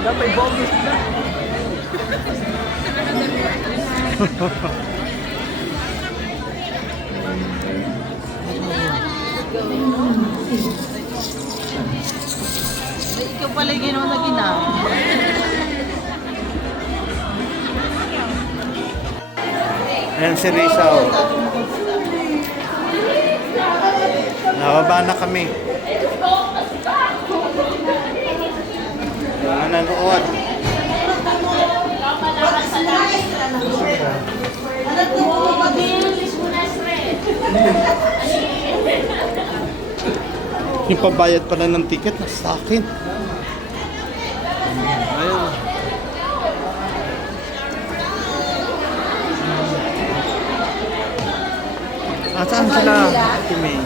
Dapat bogus na. Ikaw pala yung ginawa na ginawa. Ayan si Rizal. Nababa na kami. Nanonood. Yung pabayad pala ng ticket na sa akin. Ayun. Saan sila? Kimi.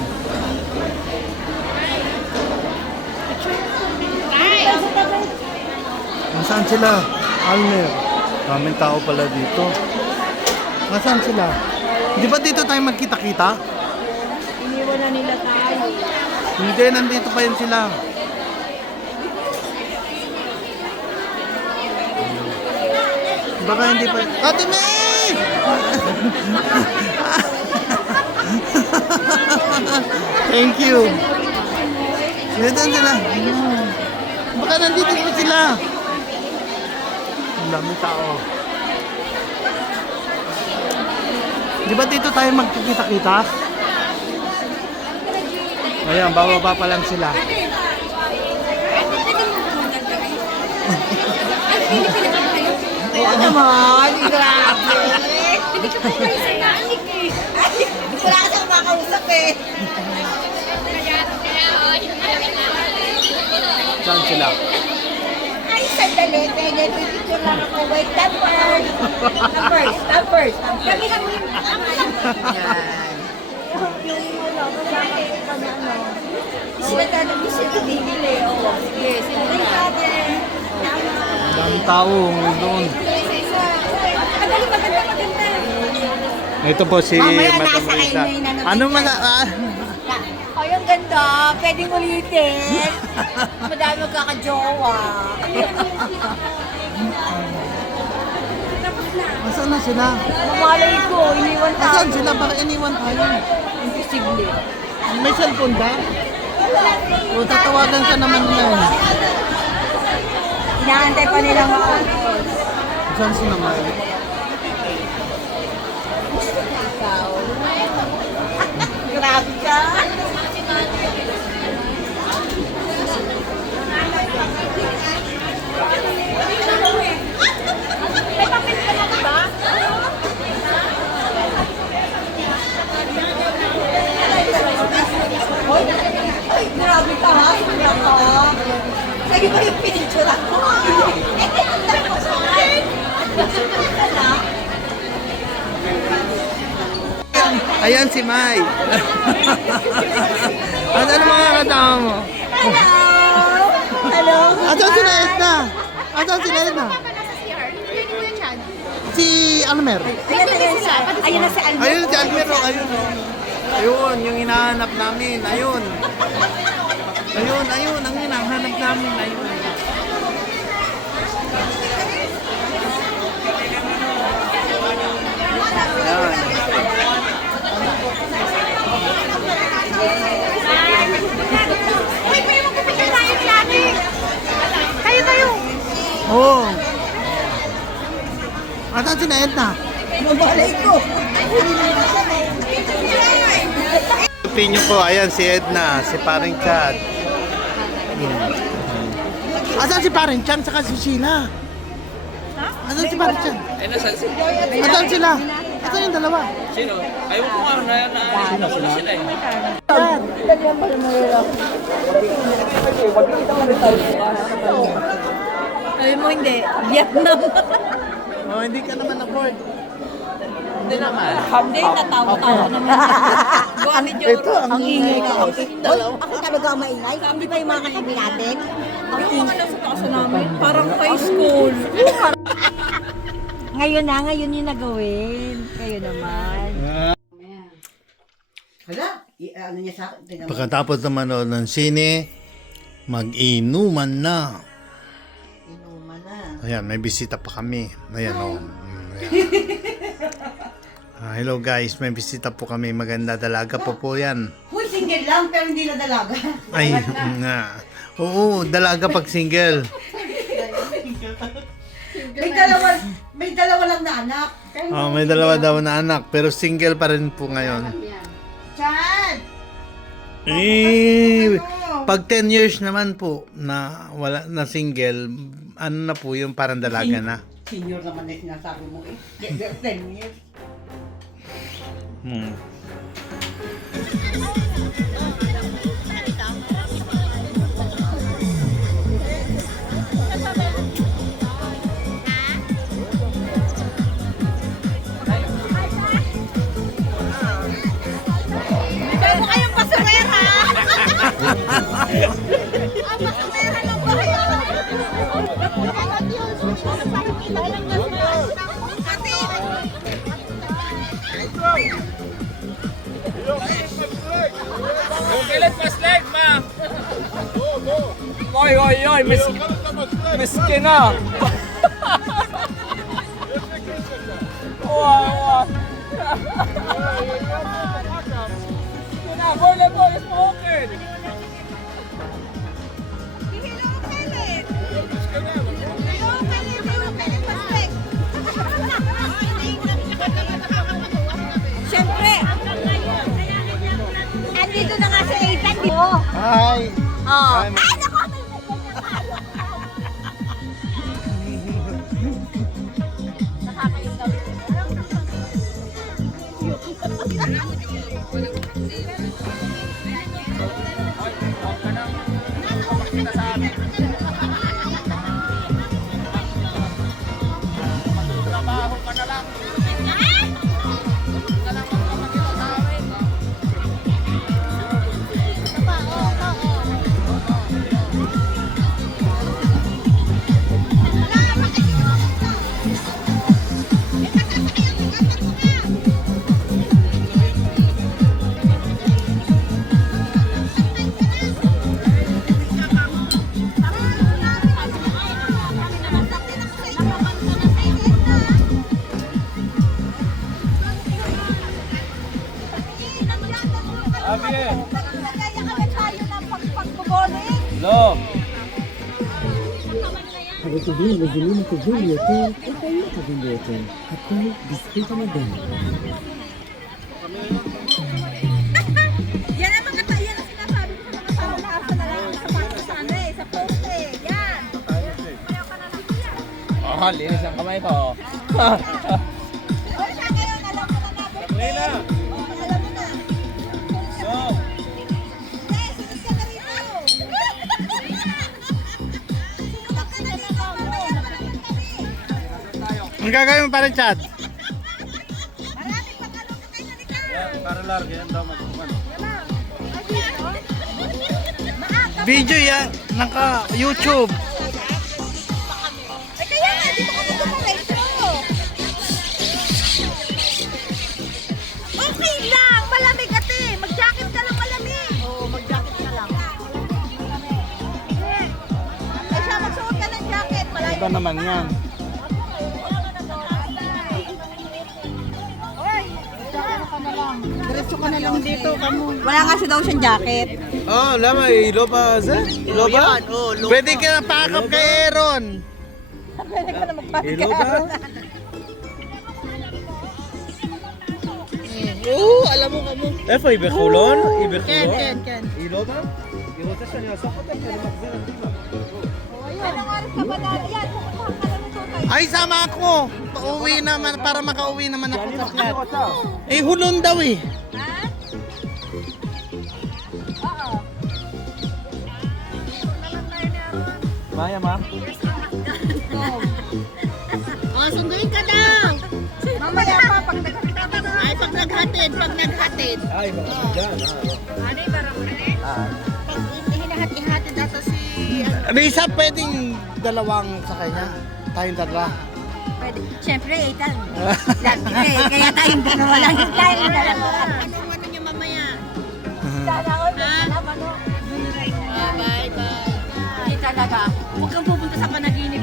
Saan sila? Almer. Daming tao pala dito. Saan sila? Di ba dito tayo magkita-kita? Iniwan na nila tayo. Hindi, nandito pa yun sila. Baka hindi pa yun. Ate May! Thank you. Dito sila. Baka nandito pa sila. Ang daming tao. Di ba dito tayo magkikita-kita? Ayan, bababa pa lang sila. Oo naman, grabe. Hindi ka pa kayo sa nanik eh. Hindi ko lang kasi kumakausap eh. Saan sila? Ay, sandali. Pwede, picture lang ako. Wait, stop first. Stop first. Kami kami. Yan. Yung sila talagang gusto ito bibili. Sige, sila na. Ang daming tao doon. Madali, maganda. Ito po si Mamaya Madam nasa Risa. inyo na naman Ano man Ay, ang ganda. Pwedeng ulitin. Madami magkakajowa. Nasaan na sila? Mamalay ko, iniwan tayo. Nasaan sila? Baka iniwan tayo. Imposible. May cellphone ba? O tatawagan ka naman nila. Inaantay pa nilang maayos. Saan sila May? Ikaw. Grabe ka. May papel ka na ba? Ay, grabe ka ha. Grabe ka. Sa'yo ba yung pinictura ko? Ang ko sa akin. Ayan si May. Ano mga katama mo? Hello! Hello! Asan sila Edna? Asan sila Edna? Si Almer. Ayun na si Almer. Ayun si Almer. Ayun. Ayun, yung hinahanap namin. Ayun. Ayun, ang hinahanap namin. Ayun. Ayan. Uy, may magpipicture tayo ni Ate. Tayo. Oo. Asan si Edna? Mabalay ko. Opinion ko, ayan si Edna, si Paring Chad. Asan si Paring Chad saka si Sheila? Asan si Paring Chad? Ay, nasan si... Asan sila? Asan yung dalawa? Sino? Ayaw ko nga na sila eh. Sabi mo hindi. Vietnam. Oh, hindi ka naman afford. Hindi naman. Hindi, natawa-tawa naman. Gumamit yun. Ito, ang ingay ko. Ako talaga ang maingay. Hindi ba yung mga katabi natin? Yung mga nasa taas namin, parang high school. Ngayon yung nagawin. Kayo naman. Hala, ano niya sa akin? Tingnan mo. Pagkatapos na manood ng sine, Mag-inuman na. Inuman na. Ayan, may bisita pa kami. Ayan, oh. Ayan. Hello guys, may bisita po kami. Maganda dalaga po yan. Huy, single lang pero hindi na dalaga. Ay, nga. Oo, dalaga pag single. May dalawa lang na anak. Pero Oh, may dalawa daw na anak, pero single pa rin po ngayon. Chad! Eh, pag 10 years naman po na wala na single, ano na po yung parang dalaga na. Senior naman na sinasabi mo eh. 10 years. Hmm. Kaya mo kayong pasawera! Ang pasawera lang ba kayo? Ate! Yung kilit mas leg, ma! Oy, oy, oy! Miskin na! Wow, wow! Boy, boy, smoking! Hello, Kenneth! Hello, Kenneth, pastek! Siyempre! Andito na nga si Ethan, di mo? Hi! Oh. Hi, Ay, naku! Lo! Para subir los elementos del hotel, esta hija del hotel. Hotel Disfruta Modelo. Yan ang mga yan ang sinasabi ko sa mga tao na asa na lang sa pato sa ano eh, sa poste. Yan. Mayaw ka na lang yan. Oh, linis ang kamay ko. O siya ngayon, alam mo na natin. Lina! O, alam mo na. So! Hindi, sunod ka na rito. Sunod ka na rito. Mamaya pa naman kami. Ang gagawin mo pa rin, Chad? Maraming pang ano ka kayo halika. Para larga yan daw magkuman. Video yan, naka YouTube. Ay, kaya nga, dito kami dumiretso. Okay lang, malamig ate. Mag-jacket ka lang malamig. Oo, mag-jacket ka lang. Ay siya, magsuot ka ng jacket. Malayo. Ito naman yan. Diretso ka na lang dito. Wala kasi daw siyang jacket. Oh, lama, ilo pa sa? Ilo ba? Pwede ka na pakap kay Aaron. Pwede ka na magpalit. Ilo ba? Oo, alam mo kamo. Eh, pa ibekulon? Ibekulon? Ken. Ilo ba? Ilo ta siya niya. Sakot ay kaya magzira, di ba? Anong oras ka ba na? Yan, pupuntahan ka na ng tutay. Ay, sama ako. Pauwi naman, para makauwi naman ako sa flat. Eh, hulon daw eh. Ha? Oo. Maya, ma? Oh, sunduin ka daw. Mamaya pa, pag naghatid. Ay, pag naghatid. Ay, baka dyan. Ano yung parang pag hinahat-ihatid ata si... Risa, pwedeng dalawang sa kanya. Tayong dalawa. Pwede. Siyempre, Ethan. Siyempre, kaya tayong dalawa lang. Tayong dalawa lang. Anong ano niya mamaya? Sana all. Alam ano? Bye-bye. talaga. Huwag kang pupunta sa panaginip.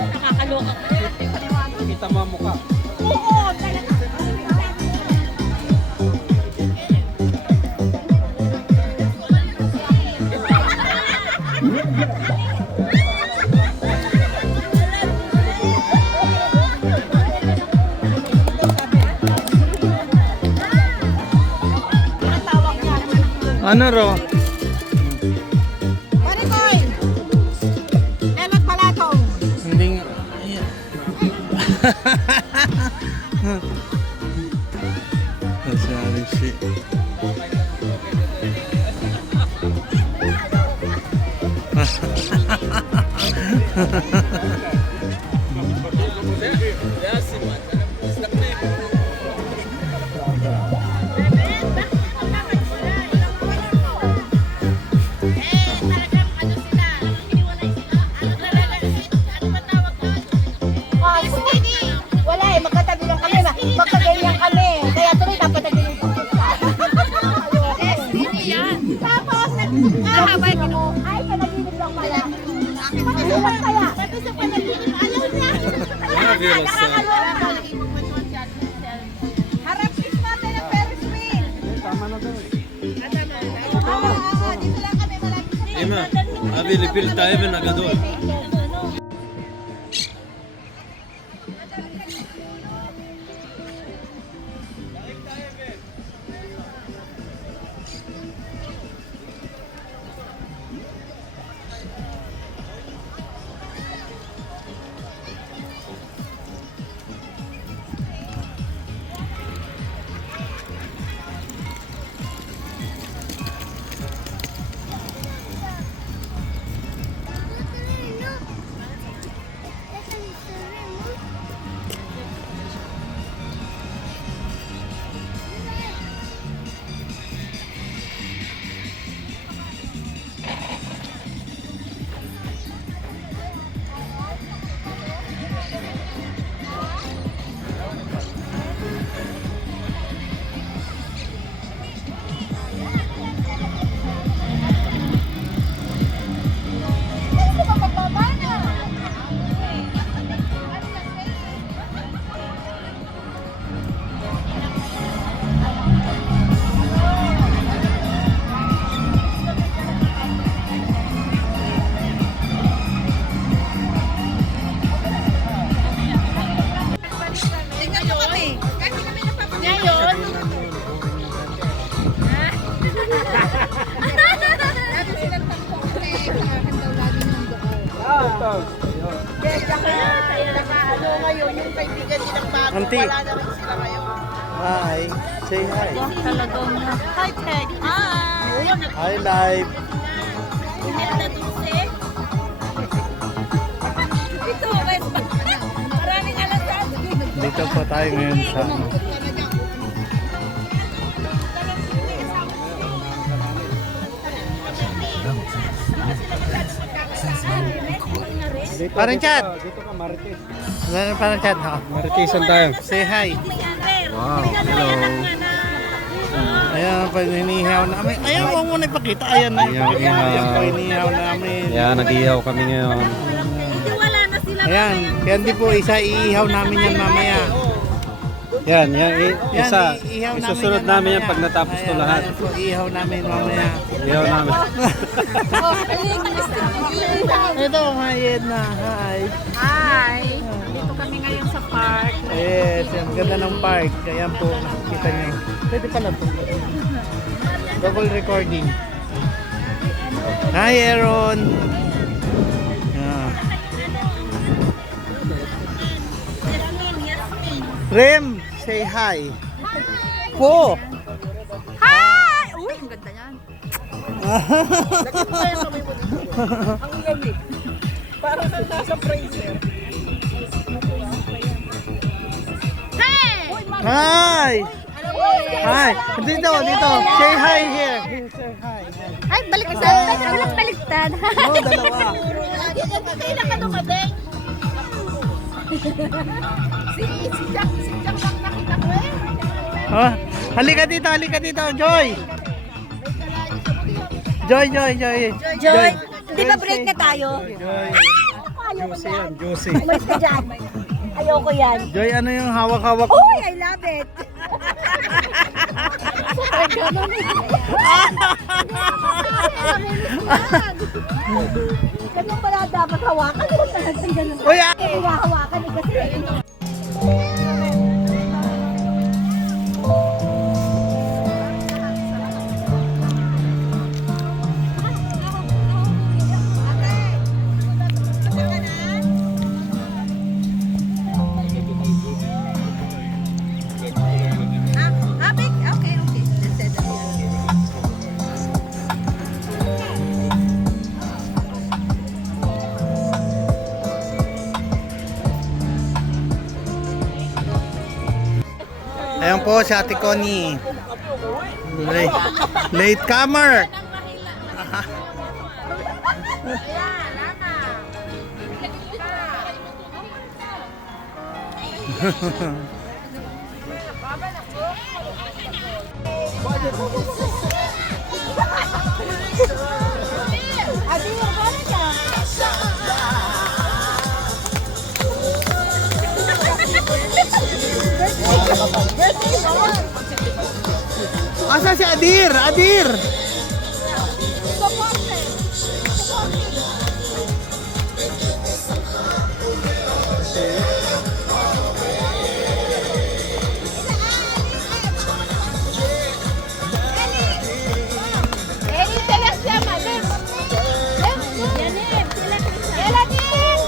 Nakakaloka. Kita mo ang mukha. Oo, talaga. Ano ro? Marikoy! Lemat palatong! Hindi nga. Ayan. Sorry, shit. Wala eh, magkatabi lang kami. Magkaganyan kami. Kaya tuloy dapat naging Tapos, naghahabay mo. Ay, panaginip lang pala. Panaginip kaya. Pati sa panaginip, alam niya. Harap kiss natin ang Ferris wheel. Tama na daw. Dito lang kami malapit sa Ima, abi lipil tayo na gadol. Tingnan nyo kami. Kasi kami napapagod. Ngayon, Lagi silang tampok kasi sa akin daw lagi ng doon. Ano ngayon, yung kaibigan nilang bago, Auntie. wala na rin sila ngayon. Hi. Say hi. talagang high-tech. Hi! Hi, live. Init na dulce. Ito, guys. Maraming alasan. Dito po tayo ngayon sa Parang chat. Dito ka, Marites. Parang chat, ha? Maritesan tayo. Say hi. Wow, hello. Ayan pa, inihaw namin. Ayan, huwag mo na ipakita. Ayan na. Ayan po, inihaw namin. Yeah, nag-ihaw kami ngayon. Hindi wala na sila. Ayan, kaya hindi po isa, iihaw namin yan mamaya. Yan, isa. iihaw Isusunod namin yan pag natapos to Ayan, lahat. ayan po, iihaw namin mamaya. Ihaw namin. Ito, hi Edna. Hi. Hi! Dito kami ngayon sa park. Yes, ang ganda ng park. Ayan po, nakikita niyo. Pwede pala po. Double recording. Hi, Aaron. Yeah. Rem, say hi. Po. Hi! Uy, ang ganda yan. Parang nasa Fraser. Hey! Hi. Hi. Dito, dito. Say hi here. Say hi. Ay, baliktad. Baliktad. Oh, dalawa. Kailan ka dumating? Si Jack lang nakita ko eh. Oh, halika dito, Joy. Joy. Joy. Di ba break na tayo? Joy. Ayoko Juicy yan. yan, juicy. Umalis ka dyan. Ayoko yan. Joy, ano yung hawak-hawak mo? Uy, I love it. Ganun pala dapat hawakan. Talagang ganun. Uy, Hinahawakan eh kasi. Ayan po si Ate Connie. Late comer. Adi, bakit ka? Asa si Adir? Adir! Eli, tell us them, Adim. Yanim, Eladim.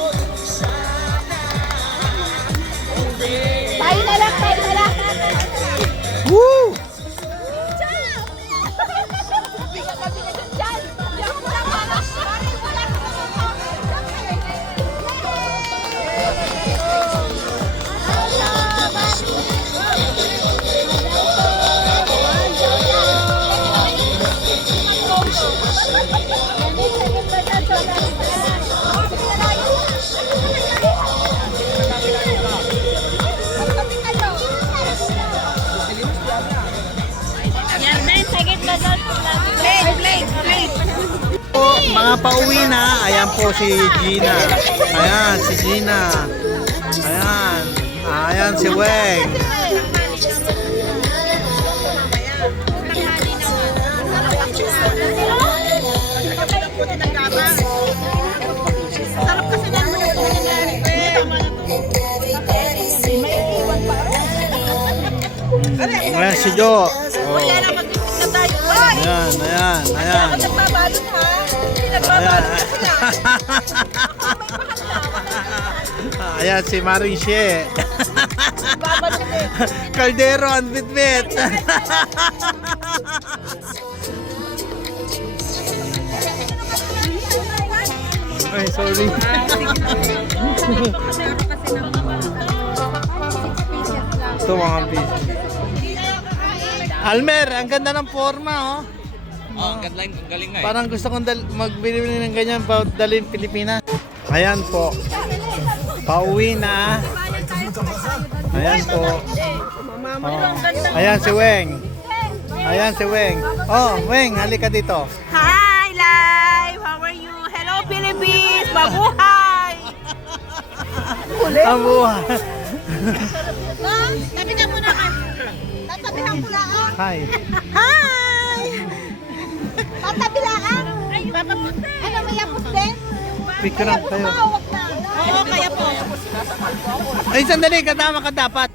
Tayo na lang, tayo na lang. Woo! Bigat na bigat dyan. Diyan mo lang, anak. Wala Po, mga pauwi na. Ayan po si Gina. Ayan si Gina. Ayan. Ayan si Weng. Ayan si Jo. Oh. Ayan, ayan, ayan. Ayan. Ayan si Marishe. Caldero ang bitbit. Ay, sorry. Ito mga piso. Almer, ang ganda ng forma, oh. Oh, ang galing nga eh. Parang gusto kong magbili ng ganyan pa dalhin Pilipinas. Ayan po. Pauwi na. Ayan po. Oh. Ayan si Weng. Ayan si Weng. Oh, Weng, halika dito. Hi, live! How are you? Hello, Philippines! Mabuhay! Ang buhay. Tabi na muna ka. Tatabihan ko lang. Hi. Hi! Tatabilaan? Ano, may yapos din? Picture lang tayo. Mahawak na. Oo, kaya po. Ay, sandali, katama ka dapat.